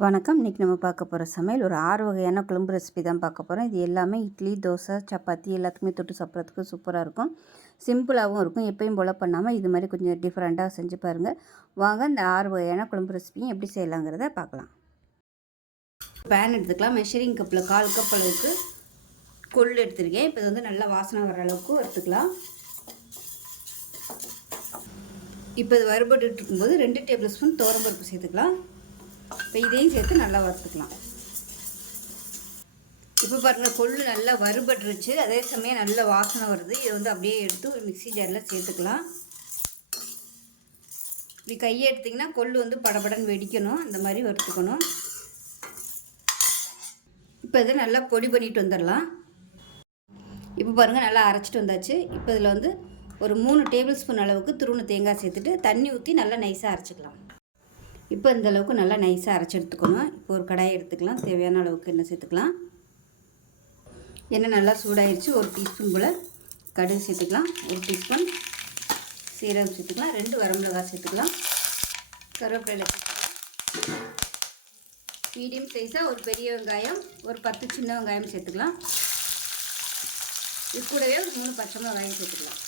வணக்கம். இன்றைக்கி நம்ம பார்க்க போகிற சமையல் ஒரு 6 வகையான குழம்பு ரெசிபி தான் பார்க்க போகிறோம். இது எல்லாமே இட்லி, தோசை, சப்பாத்தி எல்லாத்துக்குமே தொட்டு சாப்பிட்றதுக்கு சூப்பராக இருக்கும். சிம்பிளாகவும் இருக்கும். எப்பயும் போல் பண்ணாமல் இது மாதிரி கொஞ்சம் டிஃப்ரெண்ட்டாக செஞ்சு பாருங்கள். வாங்க இந்த 6 வகையான குழம்பு ரெசிபியும் எப்படி செய்யலாங்கிறத பார்க்கலாம். பேன் எடுத்துக்கலாம். மெஷரிங் கப்பில் 1/4 கப் அளவுக்கு கொள்ளு எடுத்துருக்கேன். இப்போ இது வந்து நல்லா வாசனை வர அளவுக்கு வறுத்துக்கலாம். இப்போ இது வறுபட்டு இருக்கும்போது 2 டேபிள் ஸ்பூன் துவரம்பருப்பு சேர்த்துக்கலாம். இப்போ இதையும் சேர்த்து நல்லா வறுத்துக்கலாம். இப்போ பாருங்கள், கொள்ளு நல்லா வறுபட்டுருச்சு. அதே சமயம் நல்ல வாசனை வருது. இதை வந்து அப்படியே எடுத்து ஒரு மிக்ஸி ஜாரில் சேர்த்துக்கலாம். இப்படி கையை எடுத்திங்கன்னா கொள்ளு வந்து படபடன்னு வெடிக்கணும். அந்த மாதிரி வறுத்துக்கணும். இப்போ இதை நல்லா பொடி பண்ணிட்டு வந்துடலாம். இப்போ பாருங்கள், நல்லா அரைச்சிட்டு வந்தாச்சு. இப்போ இதில் வந்து ஒரு 3 டேபிள் ஸ்பூன் அளவுக்கு துருவன தேங்காய் சேர்த்துட்டு தண்ணி ஊற்றி நல்லா நைஸாக அரைச்சிக்கலாம். இப்போ இந்த அளவுக்கு நல்லா நைஸாக அரைச்சி எடுத்துக்கணும். இப்போ ஒரு கடாயை எடுத்துக்கலாம். தேவையான அளவுக்கு எண்ணெய் சேர்த்துக்கலாம். எண்ணெய் நல்லா சூடாகிடுச்சு. 1 டீஸ்பூன் போல் கடுகு சேர்த்துக்கலாம். 1 டீஸ்பூன் சீரகம் சேர்த்துக்கலாம். 2 வரமிளகாய் சேர்த்துக்கலாம். கருவேப்பிலை சேர்த்துக்கலாம். மீடியம் சைஸாக ஒரு பெரிய வெங்காயம், ஒரு 10 சின்ன வெங்காயம் சேர்த்துக்கலாம். இது கூடவே ஒரு 3 பச்சை மிளகாயும் சேர்த்துக்கலாம்.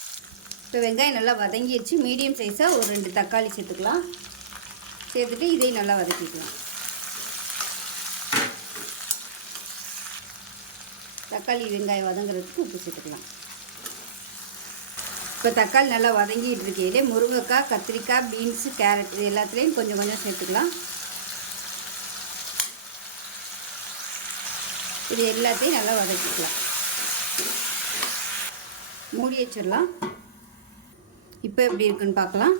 இப்போ வெங்காயம் நல்லா வதங்கிடுச்சு. மீடியம் சைஸாக ஒரு 2 தக்காளி சேர்த்துக்கலாம். சேர்த்துட்டு இதையும் நல்லா வதக்கிக்கலாம். தக்காளி வெங்காயம் வதங்குறதுக்கு உப்பு சேர்த்துக்கலாம். இப்போ தக்காளி நல்லா வதங்கிட்டு இருக்கையிலே முருங்கைக்காய், கத்திரிக்காய், பீன்ஸு, கேரட் இது எல்லாத்துலேயும் கொஞ்சம் கொஞ்சம் சேர்த்துக்கலாம். இது எல்லாத்தையும் நல்லா வதக்கிக்கலாம். மூடி வச்சிடலாம். இப்போ எப்படி இருக்குன்னு பார்க்கலாம்.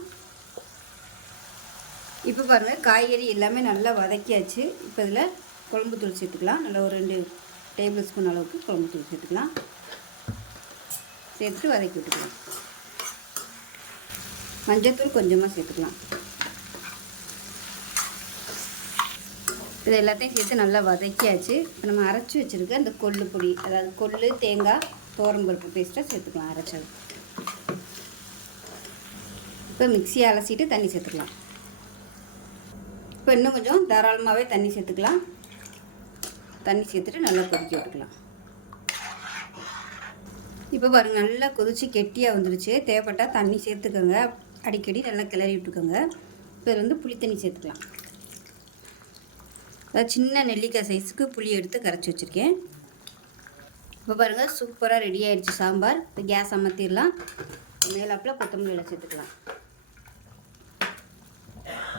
இப்போ பாருங்கள், காய்கறி எல்லாமே நல்லா வதக்கியாச்சு. இப்போ இதில் குழம்புத்தூள் சேர்த்துக்கலாம். நல்லா ஒரு 2 டேபிள் ஸ்பூன் அளவுக்கு குழம்புத்தூள் சேர்த்துக்கலாம். சேர்த்துட்டு வதக்கி விட்டுக்கலாம். மஞ்சள்தூள் கொஞ்சமாக சேர்த்துக்கலாம். இது எல்லாத்தையும் சேர்த்து நல்லா வதக்கியாச்சு. இப்போ நம்ம அரைச்சி வச்சுருக்க அந்த கொள்ளு பொடி, அதாவது கொள்ளு, தேங்காய், துவரம்பருப்பு பேஸ்ட்டாக சேர்த்துக்கலாம் அரைச்சது. இப்போ மிக்ஸியை அலசிட்டு தண்ணி சேர்த்துக்கலாம். இப்போ இன்னும் கொஞ்சம் தாராளமாகவே தண்ணி சேர்த்துக்கலாம். தண்ணி சேர்த்துட்டு நல்லா கொதிக்க விட்டுக்கலாம். இப்போ பாருங்கள், நல்லா கொதித்து கெட்டியாக வந்துருச்சு. தேவைப்பட்டால் தண்ணி சேர்த்துக்கோங்க. அடிக்கடி நல்லா கிளறி விட்டுக்கோங்க. இப்போ இதில் வந்து புளி தண்ணி சேர்த்துக்கலாம். அதாவது சின்ன நெல்லிக்காய் சைஸுக்கு புளி எடுத்து கரைச்சி வச்சுருக்கேன். இப்போ பாருங்கள், சூப்பராக ரெடி ஆகிடுச்சு சாம்பார். இப்போ கேஸ் அமர்த்திடலாம். மேலாப்பில் கொத்தமல்லி சேர்த்துக்கலாம்.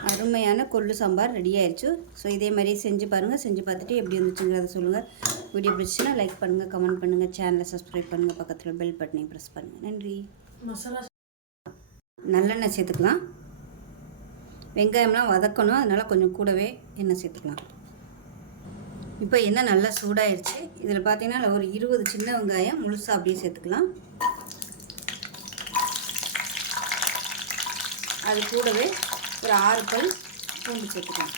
அருமையான கொள்ளு சாம்பார் ரெடி ஆயிடுச்சு. ஸோ இதே மாதிரியே செஞ்சு பாருங்கள். செஞ்சு பார்த்துட்டு எப்படி இருந்துச்சுங்கிறத சொல்லுங்கள். வீடியோ பிடிச்சுன்னா லைக் பண்ணுங்கள், கமெண்ட் பண்ணுங்கள், சேனலை சப்ஸ்கிரைப் பண்ணுங்கள், பக்கத்தில் பெல் பட்டனையும் ப்ரெஸ் பண்ணுங்கள். நன்றி. நல்லெண்ணெய் சேர்த்துக்கலாம். வெங்காயம்லாம் வதக்கணும், அதனால் கொஞ்சம் கூடவே எண்ணெய் சேர்த்துக்கலாம். இப்போ எண்ணெய் நல்லா சூடாயிருச்சு. இதில் பார்த்தீங்கன்னா ஒரு 20 சின்ன வெங்காயம் முழுசாக அப்படியே சேர்த்துக்கலாம். அது கூடவே ஒரு 6 பல் பூண்டு சேர்த்துக்கலாம்.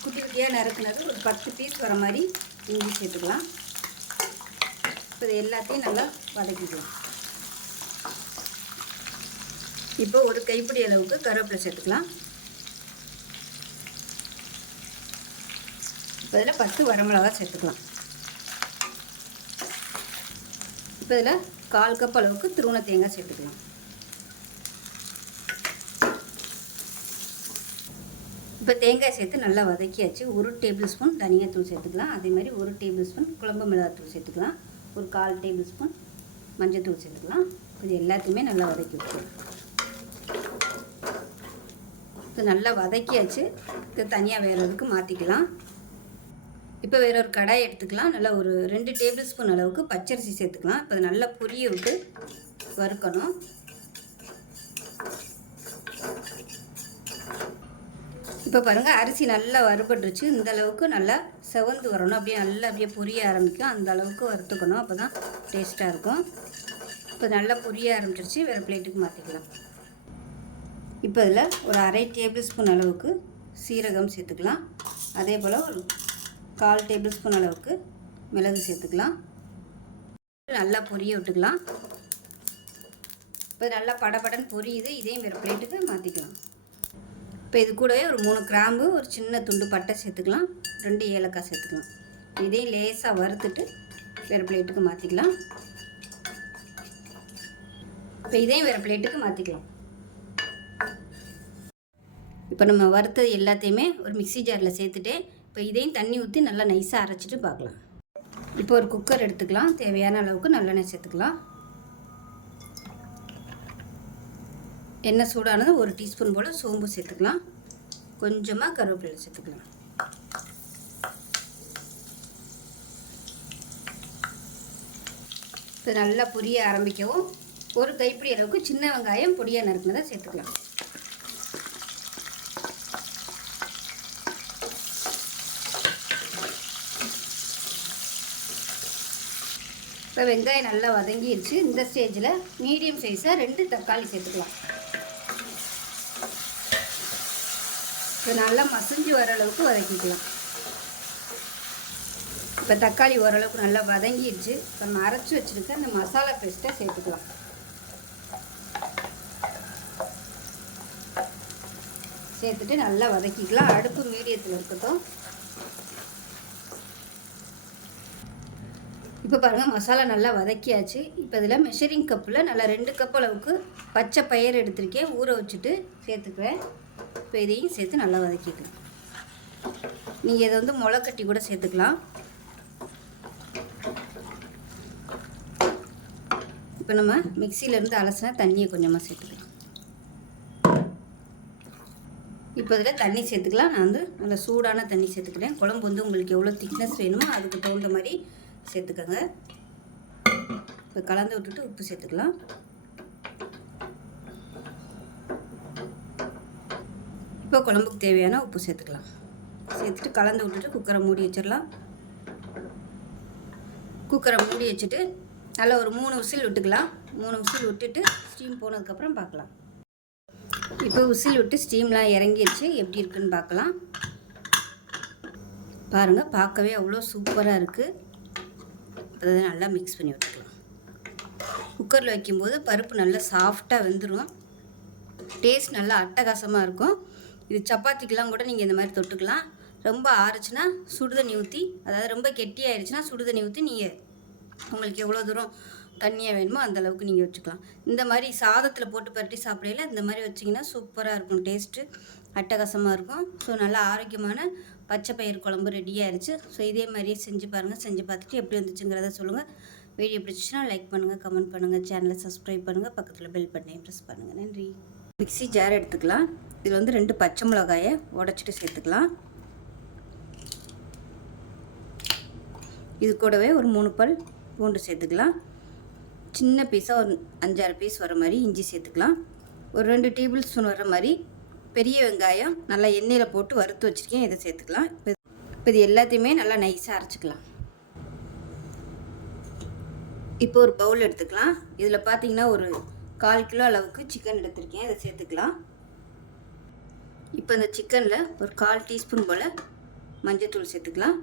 குட்டி குட்டியாக நறுக்குனது ஒரு 10 பீஸ் வர மாதிரி இஞ்சி சேர்த்துக்கலாம். இப்போ இது எல்லாத்தையும் நல்லா வதக்கிக்கலாம். இப்போ ஒரு கைப்பிடி அளவுக்கு கருவேப்பிலை சேர்த்துக்கலாம். இப்போ இதில் 10 வரமிளகாய் சேர்த்துக்கலாம். இப்போ இதில் 1/4 கப் அளவுக்கு துருவன தேங்காய் சேர்த்துக்கலாம். இப்போ தேங்காய் சேர்த்து நல்லா வதக்கியாச்சு. 1 டேபிள் ஸ்பூன் தனியாத்தூள் சேர்த்துக்கலாம். அதே மாதிரி 1 டேபிள் ஸ்பூன் குழம்பு மிளகாத்தூள் சேர்த்துக்கலாம். ஒரு 1/4 டேபிள் ஸ்பூன் மஞ்சள்தூள் சேர்த்துக்கலாம். இது எல்லாத்தையுமே நல்லா வதக்கி விட்டுக்கலாம். இது நல்லா வதக்கியாச்சு. இது தனியாக வேறு எதுக்கு மாற்றிக்கலாம். இப்போ வேற ஒரு கடாய் எடுத்துக்கலாம். நல்லா ஒரு 2 டேபிள் ஸ்பூன் அளவுக்கு பச்சரிசி சேர்த்துக்கலாம். இப்போ அது நல்லா பொரிய விட்டு வறுக்கணும். இப்போ பாருங்கள், அரிசி நல்லா வறுபட்டுருச்சு. இந்த அளவுக்கு நல்லா செவந்து வரணும். அப்படியே நல்லா அப்படியே பொரிய ஆரம்பிக்கும். அந்த அளவுக்கு வறுத்துக்கணும். அப்போ தான் டேஸ்ட்டாக இருக்கும். இப்போ நல்லா பொரிய ஆரம்பிச்சிருச்சு. வேறு பிளேட்டுக்கு மாற்றிக்கலாம். இப்போ இதில் ஒரு 1/2 டேபிள் ஸ்பூன் அளவுக்கு சீரகம் சேர்த்துக்கலாம். அதே போல் ஒரு 1/4 டேபிள் ஸ்பூன் அளவுக்கு மிளகு சேர்த்துக்கலாம். நல்லா பொரிய விட்டுக்கலாம். இப்போ நல்லா படபடன்னு பொரியுது. இதையும் வேறு பிளேட்டுக்கு மாற்றிக்கலாம். இப்போ இது கூடவே ஒரு 3 கிராம்பு, ஒரு சின்ன துண்டு பட்டை சேர்த்துக்கலாம், 2 ஏலக்காய் சேர்த்துக்கலாம். இதையும் லேசாக வறுத்துட்டு வேறு பிளேட்டுக்கு மாற்றிக்கலாம். இப்போ இதையும் வேறு பிளேட்டுக்கு மாற்றிக்கலாம். இப்போ நம்ம வறுத்தது எல்லாத்தையுமே ஒரு மிக்ஸி ஜாரில் சேர்த்துட்டு இப்போ இதையும் தண்ணி ஊற்றி நல்லா நைஸாக அரைச்சிட்டு பார்க்கலாம். இப்போ ஒரு குக்கர் எடுத்துக்கலாம். தேவையான அளவுக்கு நல்லெண்ணெய் சேர்த்துக்கலாம். எண்ணெய் சூடானது 1 டீஸ்பூன் போல் சோம்பு சேர்த்துக்கலாம். கொஞ்சமாக கருவேப்பிலை சேர்த்துக்கலாம். இப்போ நல்லா பொரிய ஆரம்பிக்கவும் ஒரு கைப்பிடி அளவுக்கு சின்ன வெங்காயம் பொடியாக நறுக்குனதை சேர்த்துக்கலாம். இப்போ வெங்காயம் நல்லா வதங்கிடுச்சு. இந்த ஸ்டேஜில் மீடியம் சைஸாக 2 தக்காளி சேர்த்துக்கலாம். இப்போ நல்லா மசிஞ்சு வர அளவுக்கு வதக்கிக்கலாம். இப்போ தக்காளி ஓரளவுக்கு நல்லா வதங்கிடுச்சு. நம்ம அரைச்சி வச்சுருக்க அந்த மசாலா பேஸ்ட்டை சேர்த்துக்கலாம். சேர்த்துட்டு நல்லா வதக்கிக்கலாம். அடுப்பு மீடியத்தில் இருக்கட்டும். இப்போ பாருங்கள், மசாலா நல்லா வதக்கியாச்சு. இப்போ இதில் மெஷரிங் கப்பில் நல்லா 2 கப் அளவுக்கு பச்சை பயிர் எடுத்துருக்கேன், ஊற வச்சுட்டு சேர்த்துக்குவேன். இப்போ இதையும் சேர்த்து நல்லா வதக்கிக்கலாம். நீங்கள் இதை வந்து முளைக்கட்டி கூட சேர்த்துக்கலாம். இப்போ நம்ம மிக்சியிலேருந்து அலசினா தண்ணியை கொஞ்சமாக சேர்த்துக்கலாம். இப்போ இதில் தண்ணி சேர்த்துக்கலாம். நான் வந்து நல்லா சூடான தண்ணி சேர்த்துக்கிறேன். குழம்பு வந்து உங்களுக்கு எவ்வளோ திக்னஸ் வேணுமோ அதுக்கு தகுந்த மாதிரி சேர்த்துக்கோங்க. இப்போ கலந்து விட்டுட்டு உப்பு சேர்த்துக்கலாம். இப்போ குழம்புக்கு தேவையான உப்பு சேர்த்துக்கலாம். சேர்த்துட்டு கலந்து விட்டுட்டு குக்கரை மூடி வச்சிடலாம். குக்கரை மூடி வச்சுட்டு நல்லா ஒரு 3 விசில் விட்டுக்கலாம். 3 விசில் விட்டுட்டு ஸ்டீம் போனதுக்கப்புறம் பார்க்கலாம். இப்போ விசில் விட்டு ஸ்டீம்லாம் இறங்கிடுச்சு. எப்படி இருக்குன்னு பார்க்கலாம். பாருங்கள், பார்க்கவே அவ்வளோ சூப்பராக இருக்குது. அதை நல்லா மிக்ஸ் பண்ணி விட்டுக்கலாம். குக்கரில் வைக்கும்போது பருப்பு நல்லா சாஃப்டாக வெந்துடும். டேஸ்ட் நல்லா அட்டகாசமாக இருக்கும். இது சப்பாத்திக்கெலாம் கூட நீங்கள் இந்த மாதிரி தொட்டுக்கலாம். ரொம்ப ஆறுச்சுன்னா சுடுதண்ணி ஊற்றி, அதாவது ரொம்ப கெட்டியாகிடுச்சுன்னா சுடுதண்ணி ஊற்றி நீங்கள் உங்களுக்கு எவ்வளோ தூரம் தண்ணியாக வேணுமோ அந்தளவுக்கு நீங்கள் வச்சுக்கலாம். இந்த மாதிரி சாதத்தில் போட்டு பரட்டி சாப்பிடையில இந்த மாதிரி வச்சிங்கன்னா சூப்பராக இருக்கும். டேஸ்ட்டு அட்டகாசமாக இருக்கும். ஸோ நல்லா ஆரோக்கியமான பச்சை பயிர் குழம்பு ரெடி ஆயிடுச்சு. ஸோ இதே மாதிரியே செஞ்சு பாருங்கள். செஞ்சு பார்த்துட்டு எப்படி வந்துச்சுங்கிறத சொல்லுங்கள். வீடியோ பிடிச்சிச்சுன்னா லைக் பண்ணுங்கள், கமெண்ட் பண்ணுங்கள், சேனலை சப்ஸ்கிரைப் பண்ணுங்கள், பக்கத்தில் பெல் பட்டனையும் ப்ரெஸ் பண்ணுங்கள். நன்றி. மிக்ஸி ஜார் எடுத்துக்கலாம். இதில் வந்து 2 பச்சை மிளகாயை உடச்சிட்டு சேர்த்துக்கலாம். இது கூடவே ஒரு 3 பல் பூண்டு சேர்த்துக்கலாம். சின்ன பீஸாக ஒரு 5-6 பீஸ் வர மாதிரி இஞ்சி சேர்த்துக்கலாம். ஒரு 2 டேபிள் ஸ்பூன் வர மாதிரி பெரிய வெங்காயம் நல்லா எண்ணெயில் போட்டு வறுத்து வச்சுருக்கேன், இதை சேர்த்துக்கலாம். இப்போ இது எல்லாத்தையுமே நல்லா நைஸாக அரைச்சிக்கலாம். இப்போ ஒரு பவுல் எடுத்துக்கலாம். இதில் பார்த்தீங்கன்னா ஒரு 1/4 கிலோ அளவுக்கு சிக்கன் எடுத்திருக்கேன், இதை சேர்த்துக்கலாம். இப்போ இந்த சிக்கனில் ஒரு 1/4 டீஸ்பூன் போல் மஞ்சள்தூள் சேர்த்துக்கலாம்.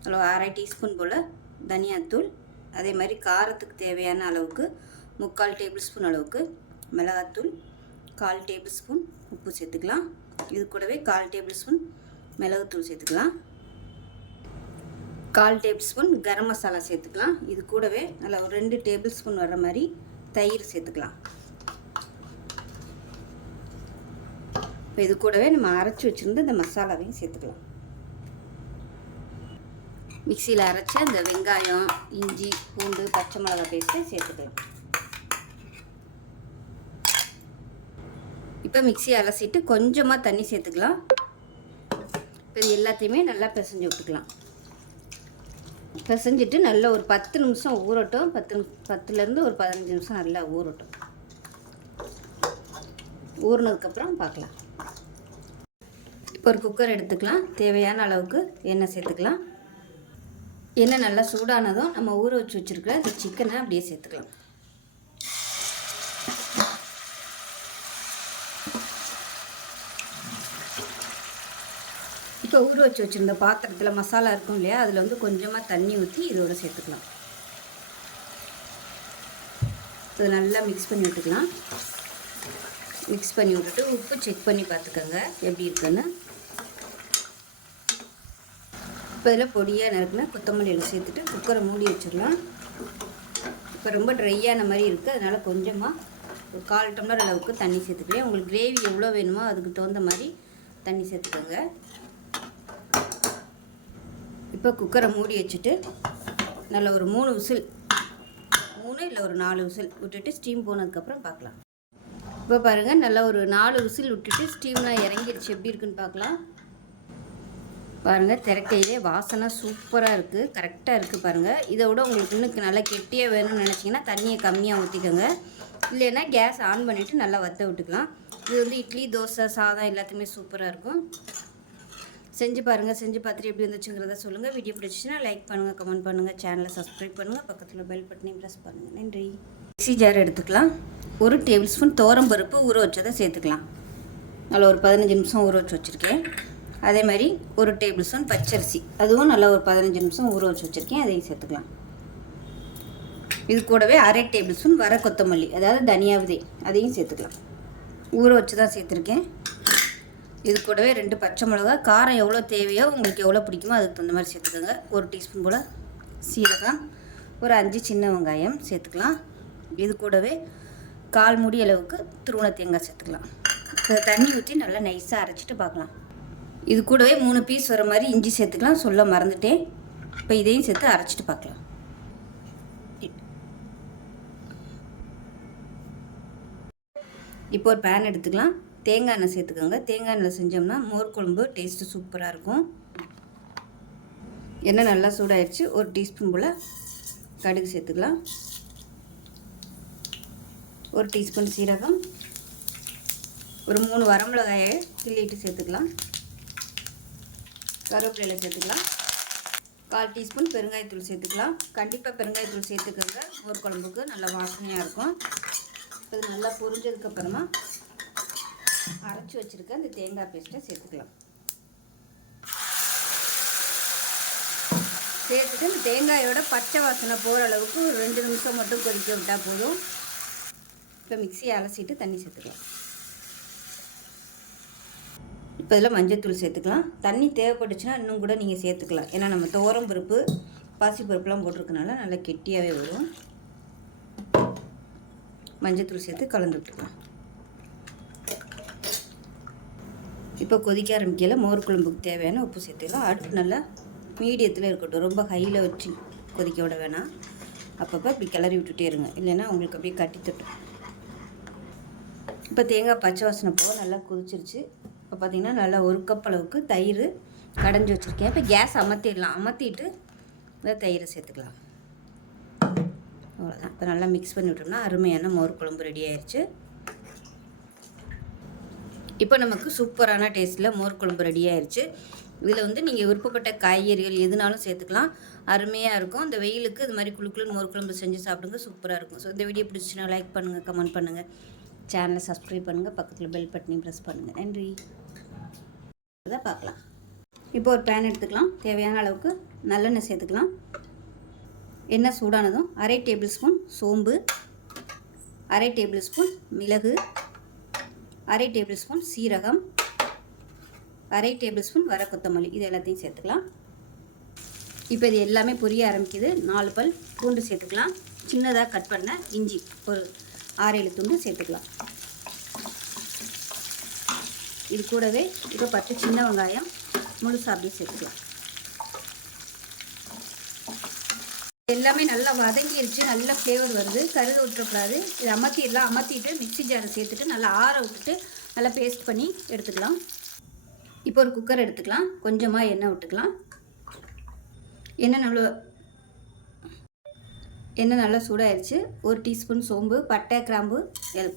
அதில் 1/2 டீஸ்பூன் போல் தனியாத்தூள், அதே மாதிரி காரத்துக்கு தேவையான அளவுக்கு 3/4 டேபிள் ஸ்பூன் அளவுக்கு மிளகாத்தூள், 1/4 டேபிள் ஸ்பூன் உப்பு சேர்த்துக்கலாம். இது கூடவே 1/4 டேபிள் ஸ்பூன் மிளகுத்தூள் சேர்த்துக்கலாம். 1/4 டேபிள் ஸ்பூன் கரம் மசாலா சேர்த்துக்கலாம். இது கூடவே நல்லா ஒரு 2 டேபிள் ஸ்பூன் வர மாதிரி தயிர் சேர்த்துக்கலாம். இப்போ இது கூடவே நம்ம அரைச்சி வச்சுருந்து இந்த மசாலாவையும் சேர்த்துக்கலாம். மிக்சியில் அரைச்சி அந்த வெங்காயம், இஞ்சி, பூண்டு, பச்சை மிளகாய் பேஸ்ட்டை சேர்த்துக்கலாம். இப்போ மிக்சியை அலசிட்டு கொஞ்சமாக தண்ணி சேர்த்துக்கலாம். இப்போ இது எல்லாத்தையுமே நல்லா பிசைஞ்சு விட்டுக்கலாம். பிசைஞ்சிட்டு நல்லா ஒரு 10 நிமிஷம் ஊறட்டும். 10லேருந்து ஒரு 15 நிமிஷம் நல்லா ஊறட்டும். ஊறினதுக்கப்புறம் பார்க்கலாம். இப்போ ஒரு குக்கர் எடுத்துக்கலாம். தேவையான அளவுக்கு எண்ணெய் சேர்த்துக்கலாம். எண்ணெய் நல்லா சூடானதும் நம்ம ஊற வச்சு வச்சுருக்கிற இந்த சிக்கனை அப்படியே சேர்த்துக்கலாம். இப்போ ஊற வச்சு வச்சுருந்த பாத்திரத்தில் மசாலா இருக்கும் இல்லையா, அதில் வந்து கொஞ்சமாக தண்ணி ஊற்றி இதோட சேர்த்துக்கலாம். இதை நல்லா மிக்ஸ் பண்ணி விட்டுக்கலாம். மிக்ஸ் பண்ணி விட்டுட்டு உப்பு செக் பண்ணி பார்த்துக்கோங்க எப்படி இருக்குன்னு. இப்போ இதில் பொடியாக நறுக்குனா கொத்தமல்லி இலை சேர்த்துட்டு குக்கரை மூடி வச்சிடலாம். இப்போ ரொம்ப ட்ரையான மாதிரி இருக்குது, அதனால் கொஞ்சமாக ஒரு 1/4 டம்ளர் அளவுக்கு தண்ணி சேர்த்துக்கிறேன். உங்களுக்கு கிரேவி எவ்வளோ வேணுமோ அதுக்கு தகுந்த மாதிரி தண்ணி சேர்த்துக்கோங்க. இப்போ குக்கரை மூடி வச்சுட்டு நல்ல ஒரு 3 விசில், 3 இல்லை ஒரு 4 விசில் விட்டுட்டு ஸ்டீம் போனதுக்கப்புறம் பார்க்கலாம். இப்போ பாருங்கள், நல்லா ஒரு 4 விசில் விட்டுட்டு ஸ்டீம்லாம் இறங்கிடுச்சு. எப்படி இருக்குன்னு பார்க்கலாம். பாருங்கள், திரட்டையிலே வாசனை சூப்பராக இருக்குது, கரெக்டாக இருக்குது பாருங்கள். இதை விட உங்களுக்கு இன்னும் நல்லா கெட்டியாக வேணும்னு நினச்சிங்கன்னா தண்ணியை கம்மியாக ஊற்றிக்கோங்க. இல்லைன்னா கேஸ் ஆன் பண்ணிவிட்டு நல்லா வற்ற விட்டுக்கலாம். இது வந்து இட்லி, தோசை, சாதம் எல்லாத்துக்குமே சூப்பராக இருக்கும். செஞ்சு பாருங்கள். செஞ்சு பார்த்துட்டு எப்படி இருந்துச்சுங்கிறத சொல்லுங்கள். வீடியோ பிடிச்சிச்சின்னா லைக் பண்ணுங்கள், கமெண்ட் பண்ணுங்கள், சேனலை சப்ஸ்கிரைப் பண்ணுங்கள், பக்கத்தில் பெல் பட்டனையும் ப்ரெஸ் பண்ணுங்கள். நன்றி. மிக்ஸி ஜார் எடுத்துக்கலாம். 1 டேபிள் ஸ்பூன் பருப்பு ஊற வச்சதை சேர்த்துக்கலாம். நல்லா ஒரு 15 நிமிஷம் ஊற வச்சு வச்சுருக்கேன். அதே மாதிரி 1 டேபிள் ஸ்பூன் பச்சரிசி, அதுவும் நல்லா ஒரு 15 நிமிஷம் ஊற வச்சு வச்சுருக்கேன், அதையும் சேர்த்துக்கலாம். இது கூடவே 1/2 டேபிள் ஸ்பூன் வர கொத்தமல்லி, அதாவது தனியா விதை, அதையும் சேர்த்துக்கலாம். ஊற வச்சு தான் சேர்த்துருக்கேன். இது கூடவே 2 பச்சை மிளகா, காரம் எவ்வளோ தேவையோ உங்களுக்கு எவ்வளோ பிடிக்குமோ அதுக்கு தகுந்த மாதிரி சேர்த்துக்கோங்க. 1 டீஸ்பூன் போல் சீரகம், ஒரு 5 சின்ன வெங்காயம் சேர்த்துக்கலாம். இது கூடவே 1/4 மூடி அளவுக்கு துருவன தேங்காய் சேர்த்துக்கலாம். தண்ணி ஊற்றி நல்லா நைஸாக அரைச்சிட்டு பார்க்கலாம். இது கூடவே 3 பீஸ் வர மாதிரி இஞ்சி சேர்த்துக்கலாம், சொல்ல மறந்துட்டேன். இப்போ இதையும் சேர்த்து அரைச்சிட்டு பார்க்கலாம். இப்போ ஒரு பேன் எடுத்துக்கலாம். தேங்காய் எண்ணெய் சேர்த்துக்கோங்க. தேங்காய் எண்ணெய் செஞ்சோம்னா மோர் குழம்பு டேஸ்ட்டு சூப்பராக இருக்கும். எண்ணெய் நல்லா சூடாயிடுச்சு. 1 டீஸ்பூன் போல் கடுகு சேர்த்துக்கலாம். 1 டீஸ்பூன் சீரகம், ஒரு 3 வரமிளகாயை கிள்ளிட்டு சேர்த்துக்கலாம். கருவேப்பிலை சேர்த்துக்கலாம். 1/4 டீஸ்பூன் பெருங்காயத்தூள் சேர்த்துக்கலாம். கண்டிப்பாக பெருங்காயத்தூள் சேர்த்துக்கோங்க, மோர் குழம்புக்கு நல்லா வாசனையாக இருக்கும். இது நல்லா பொரிஞ்சதுக்கப்புறமா அரைச்சி வச்சுருக்க அந்த தேங்காய் பேஸ்ட்டை சேர்த்துக்கலாம். சேர்த்துட்டு இந்த தேங்காயோட பச்சை வாசனை போகிற அளவுக்கு ஒரு 2 நிமிஷம் மட்டும் கொதிக்க விட்டால் போதும். இப்போ மிக்சியை அலசிட்டு தண்ணி சேர்த்துக்கலாம். இப்போ இதில் மஞ்சள்தூள் சேர்த்துக்கலாம். தண்ணி தேவைப்பட்டுச்சுன்னா இன்னும் கூட நீங்கள் சேர்த்துக்கலாம். ஏன்னா நம்ம துவரம் பருப்பு, பாசிப்பருப்புலாம் போட்டிருக்கனால நல்லா கெட்டியாகவே வரும். மஞ்சள்தூள் சேர்த்து கலந்து விட்டுக்கலாம். இப்போ கொதிக்க ஆரம்பிக்கல. மோர் குழம்புக்கு தேவையான உப்பு சேர்த்துக்கலாம். அடுப்பு நல்லா மீடியத்தில் இருக்கட்டும், ரொம்ப ஹையில் வச்சு கொதிக்க விட வேணாம். அப்பப்போ இப்படி கிளறி விட்டுட்டே இருங்க, இல்லைன்னா உங்களுக்கு அப்படியே கட்டி தட்டும். இப்போ தேங்காய் பச்சை வாசனை போக நல்லா கொதிச்சிருச்சு. இப்போ பார்த்திங்கன்னா நல்லா 1 கப் அளவுக்கு தயிர் கடைஞ்சி வச்சுருக்கேன். இப்போ கேஸ் அமர்த்திடலாம். அமர்த்திட்டு இந்த தயிரை சேர்த்துக்கலாம். அவ்வளோதான். இப்போ நல்லா மிக்ஸ் பண்ணி விட்டோம்னா அருமையான மோர் குழம்பு ரெடி ஆயிடுச்சு. இப்போ நமக்கு சூப்பரான டேஸ்ட்டில் மோர் குழம்பு ரெடி ஆயிடுச்சு. இதில் வந்து நீங்கள் விருப்பப்பட்ட காய்கறிகள் எதுனாலும் சேர்த்துக்கலாம், அருமையாக இருக்கும். இந்த வெயிலுக்கு இது மாதிரி குழுக்குன்னு மோர் குழம்பு செஞ்சு சாப்பிடுங்க, சூப்பராக இருக்கும். ஸோ இந்த வீடியோ பிடிச்சிச்சுன்னா லைக் பண்ணுங்கள், கமெண்ட் பண்ணுங்கள், சேனலை சப்ஸ்கிரைப் பண்ணுங்கள், பக்கத்தில் பெல் பட்டனையும் ப்ரெஸ் பண்ணுங்கள். நன்றி. தான் பார்க்கலாம். இப்போ ஒரு பேன் எடுத்துக்கலாம். தேவையான அளவுக்கு நல்லெண்ணெய் சேர்த்துக்கலாம். எண்ணெய் சூடானதும் 1/2 டேபிள் ஸ்பூன் சோம்பு, 1/2 டேபிள் ஸ்பூன் மிளகு, 1/2 டேபிள் ஸ்பூன் சீரகம், 1/2 டேபிள் ஸ்பூன் வர கொத்தமல்லி, இது எல்லாத்தையும் சேர்த்துக்கலாம். இப்போ இது எல்லாமே பொரிய ஆரம்பிக்குது. 4 பல் பூண்டு சேர்த்துக்கலாம். சின்னதாக கட் பண்ண இஞ்சி ஒரு 6-7 துண்டு சேர்த்துக்கலாம். இது கூடவே இப்போ 10 சின்ன வெங்காயம் முழுசாக அப்படியே சேர்த்துக்கலாம். எல்லாமே நல்லா வதங்கிடுச்சு, நல்ல ஃப்ளேவர் வருது. கருது விட்டுறக்கூடாது. இது அமர்த்திடலாம். அமர்த்திட்டு மிக்ஸி ஜாரை சேர்த்துட்டு நல்லா ஆற விட்டுட்டு நல்லா பேஸ்ட் பண்ணி எடுத்துக்கலாம். இப்போ ஒரு குக்கர் எடுத்துக்கலாம். கொஞ்சமாக எண்ணெய் விட்டுக்கலாம். எண்ணெய் நல்லா சூடாயிருச்சு. 1 டீஸ்பூன் சோம்பு, பட்டை, கிராம்பு,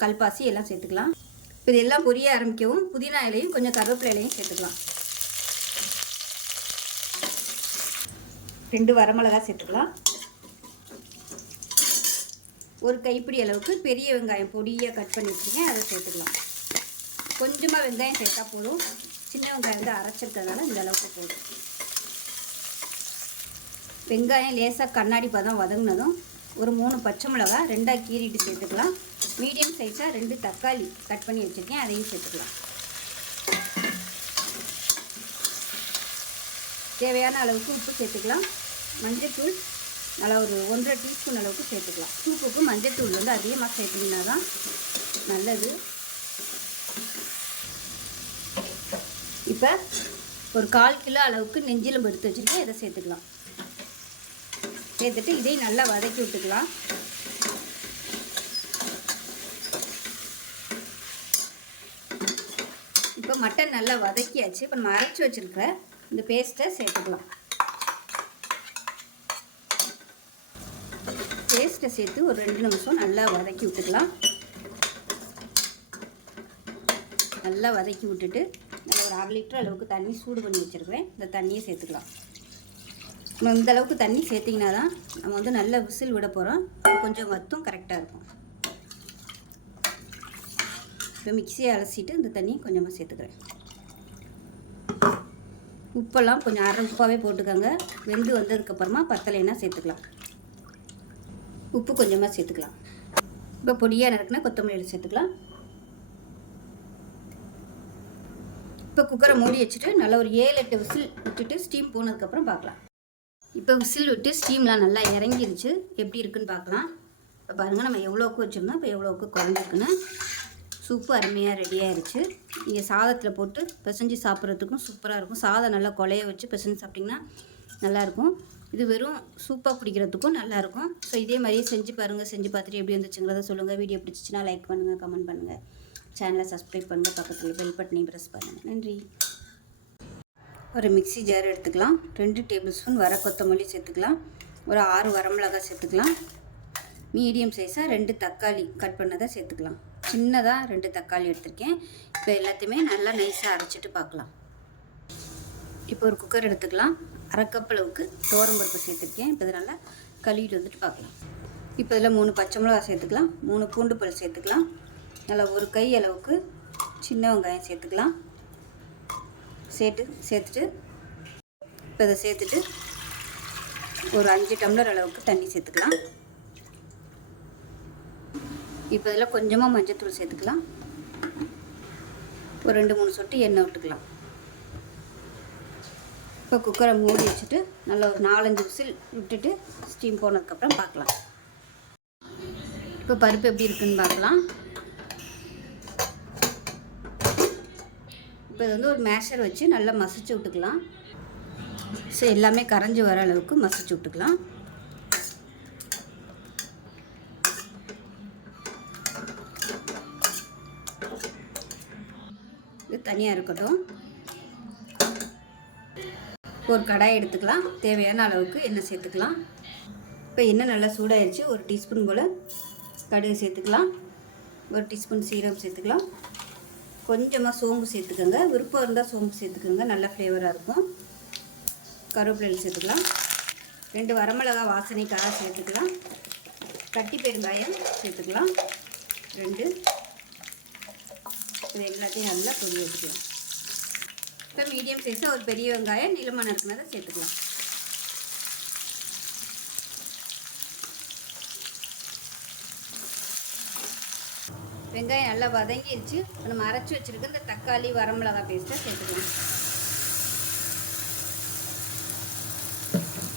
கல்பாசி எல்லாம் சேர்த்துக்கலாம். இப்போ இது எல்லாம் பொரிய ஆரம்பிக்கவும் புதினா இலையும் கொஞ்சம் கருவேப்பிலை இலையும் சேர்த்துக்கலாம். 2 வரமிளகாய் சேர்த்துக்கலாம். 1 கைப்பிடி அளவுக்கு பெரிய வெங்காயம் பொடியாக கட் பண்ணி வச்சுருக்கேன், அதை சேர்த்துக்கலாம். கொஞ்சமாக வெங்காயம் சேர்த்தா போதும். சின்ன வெங்காயம் வந்து அரைச்சிருக்கிறதுனால இந்த அளவுக்கு போதும். வெங்காயம் லேசாக கண்ணாடி பதம் வதங்கினதும் ஒரு 3 பச்சை மிளகாய் 2ஆக கீறிட்டு சேர்த்துக்கலாம். மீடியம் சைஸாக 2 தக்காளி கட் பண்ணி வச்சுருக்கேன், அதையும் சேர்த்துக்கலாம். தேவையான அளவுக்கு உப்பு சேர்த்துக்கலாம். மஞ்சள்தூள் நல்லா ஒரு 1.5 டீஸ்பூன் அளவுக்கு சேர்த்துக்கலாம். சூப்புக்கு மஞ்சள்தூள் வந்து அதிகமாக சேர்த்திங்கன்னா தான் நல்லது. இப்போ ஒரு 1/4 கிலோ அளவுக்கு நெஞ்சிலும் எடுத்து வச்சுருக்கேன், இதை சேர்த்துக்கலாம். சேர்த்துட்டு இதையும் நல்லா வதக்கி விட்டுக்கலாம். இப்போ மட்டன் நல்லா வதக்கியாச்சு. இப்போ நம்ம அரைச்சி வச்சுருக்கிற இந்த பேஸ்ட்டை சேர்த்துக்கலாம். பேஸ்ட்டை சேர்த்து ஒரு 2 நிமிஷம் நல்லா வதக்கி விட்டுக்கலாம். நல்லா வதக்கி விட்டுட்டு நல்லா ஒரு 1/2 லிட்டர் அளவுக்கு தண்ணி சூடு பண்ணி வச்சுருக்கிறேன், இந்த தண்ணியை சேர்த்துக்கலாம். நம்ம இந்த அளவுக்கு தண்ணி சேர்த்திங்கன்னா தான் நம்ம வந்து நல்லா விசில் விட போகிறோம், கொஞ்சம் வத்தும் கரெக்டாக இருக்கும். இப்போ மிக்சியை அலசிட்டு இந்த தண்ணி கொஞ்சமாக சேர்த்துக்கிறேன். உப்பெல்லாம் கொஞ்சம் அரை உப்பாகவே போட்டுக்கோங்க. வெந்து வந்ததுக்கப்புறமா பத்தலைன்னா சேர்த்துக்கலாம். உப்பு கொஞ்சமாக சேர்த்துக்கலாம். இப்போ பொடியாக நறுக்குனா கொத்தமல்லி சேர்த்துக்கலாம். இப்போ குக்கரை மூடி வச்சுட்டு நல்லா ஒரு 7-8 விசில் விட்டுட்டு ஸ்டீம் போனதுக்கப்புறம் பார்க்கலாம். இப்போ விசில் விட்டு ஸ்டீம்லாம் நல்லா இறங்கிருச்சு, எப்படி இருக்குன்னு பார்க்கலாம். இப்போ பாருங்கள், நம்ம எவ்வளோக்கு வச்சுருந்தோம், இப்போ எவ்வளோக்கு குறைஞ்சிருக்குன்னு. சூப்பு அருமையாக ரெடியாகிருச்சு. நீங்கள் சாதத்தில் போட்டு பிசைஞ்சு சாப்பிட்றதுக்கும் சூப்பராக இருக்கும். சாதம் நல்லா கொலைய வச்சு பிசைஞ்சு சாப்பிட்டிங்கன்னா நல்லாயிருக்கும். இது வெறும் சூப்பாக குடிக்கிறதுக்கும் நல்லாயிருக்கும். ஸோ இதே மாதிரியே செஞ்சு பாருங்கள். செஞ்சு பார்த்துட்டு எப்படி வந்துச்சுங்கிறத சொல்லுங்கள். வீடியோ பிடிச்சிச்சின்னா லைக் பண்ணுங்கள், கமெண்ட் பண்ணுங்கள், சேனலை சப்ஸ்கிரைப் பண்ணுங்கள், பக்கத்தில் பெல் பட்டனையும் ப்ரெஸ் பண்ணுங்கள். நன்றி. ஒரு மிக்ஸி ஜார் எடுத்துக்கலாம். 2 டேபிள் ஸ்பூன் வர கொத்தமல்லி சேர்த்துக்கலாம். ஒரு 6 வரமிளகாய் சேர்த்துக்கலாம். மீடியம் சைஸாக 2 தக்காளி கட் பண்ணதை சேர்த்துக்கலாம். சின்னதாக 2 தக்காளி எடுத்திருக்கேன். இப்போ எல்லாத்தையுமே நல்லா நைஸாக அரைச்சிட்டு பார்க்கலாம். இப்போ ஒரு குக்கர் எடுத்துக்கலாம். 1/2 கப் அளவுக்கு துவரம்பருப்பு சேர்த்துருக்கேன். இப்போ இதை நல்லா கழுவிட்டு வந்துட்டு பார்க்கலாம். இப்போ இதில் 3 பச்சை மிளகா சேர்த்துக்கலாம். 3 பூண்டு பல் சேர்த்துக்கலாம். நல்லா ஒரு கை அளவுக்கு சின்ன வெங்காயம் சேர்த்துக்கலாம். சேர்த்துட்டு இப்போ இதை சேர்த்துட்டு ஒரு 5 டம்ளர் அளவுக்கு தண்ணி சேர்த்துக்கலாம். இப்போ இதில் கொஞ்சமாக மஞ்சள்தூள் சேர்த்துக்கலாம். ஒரு 2-3 சொட்டு எண்ணெய் விட்டுக்கலாம். இப்போ குக்கரை மூடி வச்சுட்டு நல்லா ஒரு 4-5 விசில் விட்டுட்டு ஸ்டீம் போனதுக்கப்புறம் பார்க்கலாம். இப்போ பருப்பு எப்படி இருக்குன்னு பார்க்கலாம். இப்போ இது வந்து ஒரு மேஷர் வச்சு நல்லா மசிச்சு விட்டுக்கலாம். ஸோ எல்லாமே கரைஞ்சி வர அளவுக்கு மசிச்சு விட்டுக்கலாம். இது தனியாக இருக்கட்டும். ஒரு கடாய் எடுத்துக்கலாம். தேவையான அளவுக்கு எண்ணெய் சேர்த்துக்கலாம். இப்போ எண்ணெய் நல்லா சூடாகிடுச்சு. ஒரு டீஸ்பூன் போல் கடுகு சேர்த்துக்கலாம். ஒரு டீஸ்பூன் சீரகம் சேர்த்துக்கலாம். கொஞ்சமாக சோம்பு சேர்த்துக்கோங்க. விருப்பம் இருந்தால் சோம்பு சேர்த்துக்கோங்க, நல்ல ஃப்ளேவராக இருக்கும். கருவேப்பிலை சேர்த்துக்கலாம். 2 வரமிளகா வாசனைக்காக சேர்த்துக்கலாம். கட்டி பெருங்காயம் சேர்த்துக்கலாம் 2. இது எல்லாத்தையும் நல்லா பொடி வச்சுக்கலாம். இப்போ மீடியம் சைஸாக ஒரு பெரிய வெங்காயம் நீளமாக நறுக்குனதை சேர்த்துக்கலாம். வெங்காயம் நல்லா வதங்கிடுச்சு. இப்போ நம்ம அரைச்சி வச்சுருக்க இந்த தக்காளி வரமிளகாய் பேஸ்ட்டை சேர்த்துக்கலாம்.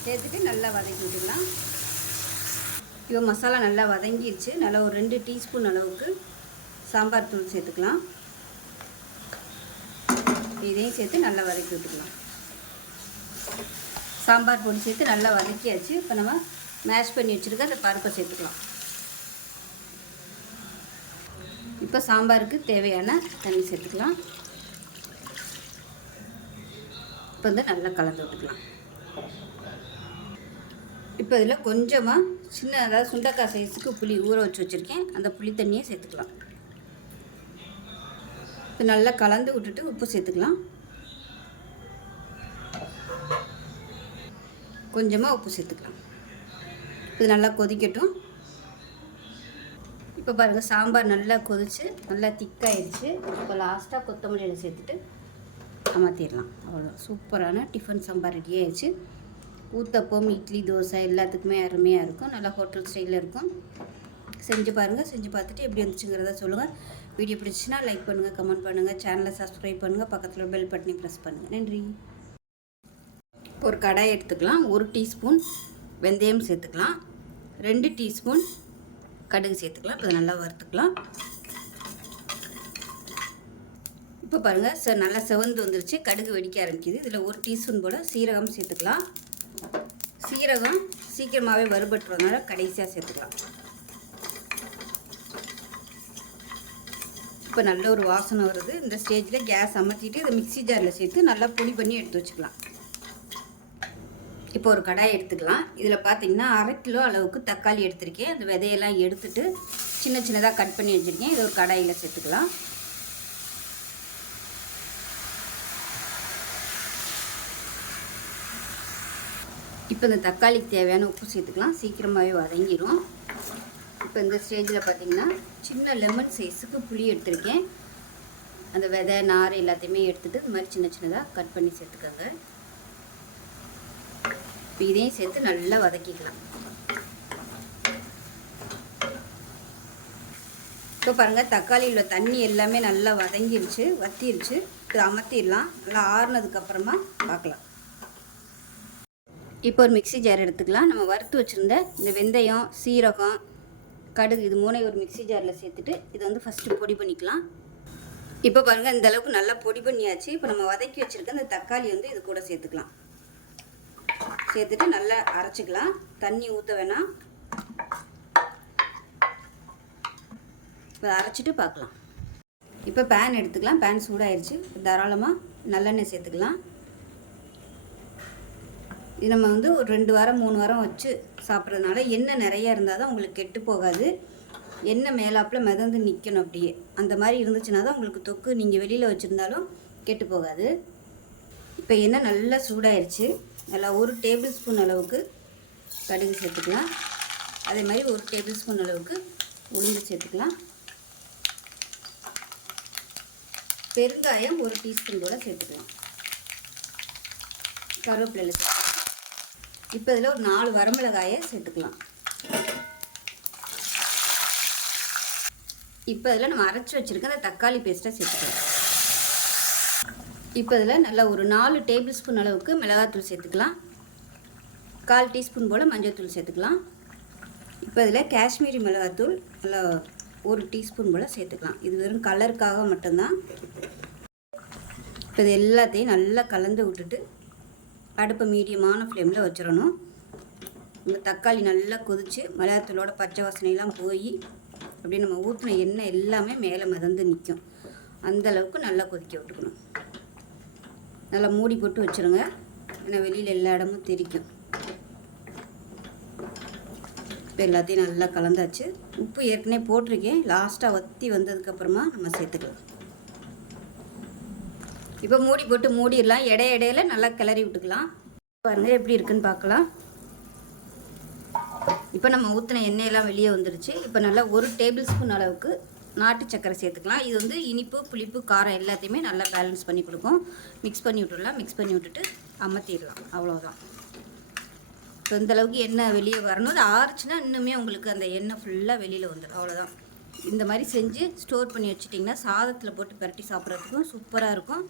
சேர்த்துட்டு நல்லா வதக்கி விட்டுக்கலாம். இப்போ மசாலா நல்லா வதங்கிடுச்சு. நல்லா ஒரு 2 டீஸ்பூன் அளவுக்கு சாம்பார் தூள் சேர்த்துக்கலாம். இதையும் சேர்த்து நல்லா வதக்கி விட்டுக்கலாம். சாம்பார் பொடி சேர்த்து நல்லா வதக்கியாச்சு. இப்போ நம்ம மேஷ் பண்ணி வச்சுருக்க அந்த பருப்பை சேர்த்துக்கலாம். இப்போ சாம்பாருக்கு தேவையான தண்ணி சேர்த்துக்கலாம். இப்போ வந்து நல்லா கலந்து விட்டுக்கலாம். இப்போ இதில் கொஞ்சமாக சின்ன அதாவது சுண்டக்காய் சைஸுக்கு புளி ஊற வச்சு வச்சுருக்கேன், அந்த புளி தண்ணியை சேர்த்துக்கலாம். இப்போ நல்லா கலந்து விட்டுட்டு உப்பு சேர்த்துக்கலாம். கொஞ்சமாக உப்பு சேர்த்துக்கலாம். இது நல்லா கொதிக்கட்டும். இப்போ பாருங்கள், சாம்பார் நல்லா கொதிச்சு நல்லா திக்காயிடுச்சு. இப்போ லாஸ்ட்டாக கொத்தமல்லியில் சேர்த்துட்டு அமர்த்திடலாம். அவ்வளோ சூப்பரான டிஃபன் சாம்பார் ரெடி ஆயிடுச்சு. ஊத்தப்பம், இட்லி, தோசை எல்லாத்துக்குமே அருமையாக இருக்கும். நல்லா ஹோட்டல் ஸ்டைலில் இருக்கும். செஞ்சு பாருங்கள். செஞ்சு பார்த்துட்டு எப்படி வந்துச்சுங்கிறத சொல்லுங்கள். வீடியோ பிடிச்சின்னா லைக் பண்ணுங்கள், கமெண்ட் பண்ணுங்கள், சேனலை சப்ஸ்கிரைப் பண்ணுங்கள், பக்கத்தில் பெல் பட்டனை ப்ரெஸ் பண்ணுங்கள். நன்றி. ஒரு கடாய் எடுத்துக்கலாம். 1 டீஸ்பூன் வெந்தயம் சேர்த்துக்கலாம். 2 டீஸ்பூன் கடுகு சேர்த்துக்கலாம். இப்போ நல்லா வறுத்துக்கலாம். இப்போ பாருங்கள் சார், நல்லா செவந்து வந்துருச்சு. கடுகு வெடிக்க ஆரம்பிக்குது. இதில் 1 டீஸ்பூன் போல் சீரகம் சேர்த்துக்கலாம். சீரகம் சீக்கிரமாகவே வறுபட்டுறதுனால கடைசியாக சேர்த்துக்கலாம். இப்போ நல்ல ஒரு வாசனை வருது. இந்த ஸ்டேஜில் கேஸ் அமர்த்திட்டு இதை மிக்ஸி ஜாரில் சேர்த்து நல்லா பொடி பண்ணி எடுத்து வச்சுக்கலாம். இப்போ ஒரு கடாய் எடுத்துக்கலாம். இதில் பார்த்தீங்கன்னா 1/2 கிலோ அளவுக்கு தக்காளி எடுத்திருக்கேன். அந்த விதையெல்லாம் எடுத்துட்டு சின்ன சின்னதாக கட் பண்ணி வச்சுருக்கேன். இதை ஒரு கடாயில் சேர்த்துக்கலாம். இப்போ இந்த தக்காளிக்கு தேவையான உப்பு சேர்த்துக்கலாம். சீக்கிரமாகவே வதங்கிடும். இப்போ இந்த ஸ்டேஜில் பார்த்தீங்கன்னா சின்ன லெமன் சைஸுக்கு புளி எடுத்திருக்கேன். அந்த விதை நார் எல்லாத்தையுமே எடுத்துகிட்டு இந்த மாதிரி சின்ன சின்னதாக கட் பண்ணி சேர்த்துக்கோங்க. இப்போ இதையும் சேர்த்து நல்லா வதக்கிக்கலாம். இப்போ பாருங்கள், தக்காளியில் தண்ணி எல்லாமே நல்லா வதங்கிருச்சு, வத்திருச்சு. இது அமர்த்திடலாம். நல்லா ஆறுனதுக்கப்புறமா பார்க்கலாம். இப்போ ஒரு மிக்ஸி ஜார் எடுத்துக்கலாம். நம்ம வறுத்து வச்சுருந்த இந்த வெந்தயம், சீரகம், கடுகு இது 3 ஒரு மிக்ஸி ஜாரில் சேர்த்துட்டு இதை வந்து ஃபஸ்ட்டு பொடி பண்ணிக்கலாம். இப்போ பாருங்கள், இந்த அளவுக்கு நல்லா பொடி பண்ணியாச்சு. இப்போ நம்ம வதக்கி வச்சுருக்க இந்த தக்காளி வந்து இது கூட சேர்த்துக்கலாம். சேர்த்துட்டு நல்லா அரைச்சிக்கலாம். தண்ணி ஊற்ற வேணாம். இப்போ அரைச்சிட்டு பார்க்கலாம். இப்போ பேன் எடுத்துக்கலாம். பேன் சூடாயிருச்சு. தாராளமாக நல்லெண்ணெய் சேர்த்துக்கலாம். இது நம்ம வந்து ஒரு 2 வாரம் 3 வாரம் வச்சு சாப்பிட்றதுனால எண்ணெய் நிறையா இருந்தால் தான் உங்களுக்கு கெட்டு போகாது. எண்ணெய் மேலாப்பில் மிதந்து நிற்கணும். அப்படியே அந்த மாதிரி இருந்துச்சுன்னா தான் உங்களுக்கு தொக்கு நீங்கள் வெளியில் வச்சுருந்தாலும் கெட்டு போகாது. இப்போ எண்ணெய் நல்லா சூடாயிருச்சு. நல்லா 1 டேபிள் ஸ்பூன் அளவுக்கு கடுகு சேர்த்துக்கலாம். அதே மாதிரி 1 டேபிள் ஸ்பூன் அளவுக்கு உளுந்து சேர்த்துக்கலாம். பெருங்காயம் 1 டீஸ்பூன் கூட சேர்த்துக்கலாம். கருவேப்பிலை சேர்த்துக்கலாம். இப்போ இதில் ஒரு 4 வரமிளகாயை சேர்த்துக்கலாம். இப்போ இதில் நம்ம அரைச்சி வச்சுருக்க அந்த தக்காளி பேஸ்ட்டை சேர்த்துக்கலாம். இப்போ இதில் நல்லா ஒரு 4 டேபிள் ஸ்பூன் அளவுக்கு மிளகாத்தூள் சேர்த்துக்கலாம். 1/4 டீஸ்பூன் போல் மஞ்சள்தூள் சேர்த்துக்கலாம். இப்போ இதில் காஷ்மீரி மிளகாத்தூள் நல்லா 1 டீஸ்பூன் போல் சேர்த்துக்கலாம். இது வெறும் கலருக்காக மட்டும்தான். இப்போ இது எல்லாத்தையும் நல்லா கலந்து விட்டுட்டு அடுப்பை மீடியமான ஃப்ளேமில் வச்சிடணும். இந்த தக்காளி நல்லா கொதித்து மிளகாத்தூளோட பச்சை வாசனையெல்லாம் போய் அப்படியே நம்ம ஊற்றின எண்ணெய் எல்லாமே மேலே மிதந்து நிற்கும். அந்தளவுக்கு நல்லா கொதிக்க விட்டுக்கணும். நல்லா மூடி போட்டு வச்சுருங்க. ஏன்னா வெளியில் எல்லா இடமும் தெரிக்கும். இப்போ எல்லாத்தையும் நல்லா கலந்தாச்சு. உப்பு ஏற்கனவே போட்டிருக்கேன். லாஸ்ட்டாக வற்றி வந்ததுக்கப்புறமா நம்ம சேர்த்துக்கலாம். இப்போ மூடி போட்டு மூடிடலாம். இடையில நல்லா கிளறி விட்டுக்கலாம். பாருங்கள் எப்படி இருக்குன்னு பார்க்கலாம். இப்போ நம்ம ஊற்றின எண்ணெயெல்லாம் வெளியே வந்துருச்சு. இப்போ நல்லா 1 டேபிள் ஸ்பூன் அளவுக்கு நாட்டு சர்க்கரை சேர்த்துக்கலாம். இது வந்து இனிப்பு, புளிப்பு, காரம் எல்லாத்தையுமே நல்லா பேலன்ஸ் பண்ணி கொடுக்கும். மிக்ஸ் பண்ணி விட்டுடலாம். மிக்ஸ் பண்ணி விட்டுட்டு அமர்த்திடலாம். அவ்வளோதான். இப்போ இந்தளவுக்கு எண்ணெய் வெளியே வரணும். அது ஆறுச்சுன்னா இன்னுமே உங்களுக்கு அந்த எண்ணெய் ஃபுல்லாக வெளியில் வந்துடும். அவ்வளோதான். இந்த மாதிரி செஞ்சு ஸ்டோர் பண்ணி வச்சுட்டிங்கன்னா சாதத்தில் போட்டு பரட்டி சாப்பிட்றதுக்கும் சூப்பராக இருக்கும்.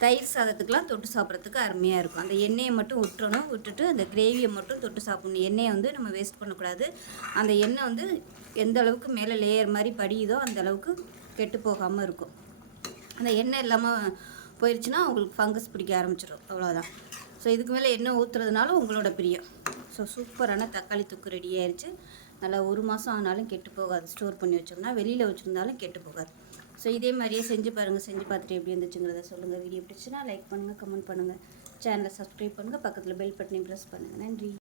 தயிர் சாதத்துக்கெலாம் தொட்டு சாப்பிட்றதுக்கு அருமையாக இருக்கும். அந்த எண்ணெயை மட்டும் விட்டுறணும். விட்டுட்டு அந்த கிரேவியை மட்டும் தொட்டு சாப்பிட்ணும். எண்ணெயை வந்து நம்ம வேஸ்ட் பண்ணக்கூடாது. அந்த எண்ணெய் வந்து எந்த அளவுக்கு மேலே லேயர் மாதிரி படியுதோ அந்த அளவுக்கு கெட்டு போகாமல் இருக்கும். அந்த எண்ணெய் இல்லாமல் போயிடுச்சுன்னா உங்களுக்கு ஃபங்கஸ் பிடிக்க ஆரம்பிச்சிடும். அவ்வளோதான். ஸோ இதுக்கு மேலே எண்ணெய் ஊற்றுறதுனால உங்களோட பிரியம். ஸோ சூப்பரான தக்காளி தொக்கு ரெடி ஆயிடுச்சு. நல்லா 1 மாதம் ஆனாலும் கெட்டு போகாது. ஸ்டோர் பண்ணி வச்சோம்னா வெளியில் வச்சுருந்தாலும் கெட்டு போகாது. ஸோ இதே மாதிரியே செஞ்சு பாருங்கள். செஞ்சு பார்த்துட்டு எப்படி இருந்துச்சுங்கிறத சொல்லுங்கள். வீடியோ பிடிச்சுன்னா லைக் பண்ணுங்கள், கமெண்ட் பண்ணுங்கள், சேனலை சப்ஸ்கிரைப் பண்ணுங்கள், பக்கத்தில் பெல் பட்டனையும் ப்ரெஸ் பண்ணுங்கள். நன்றி.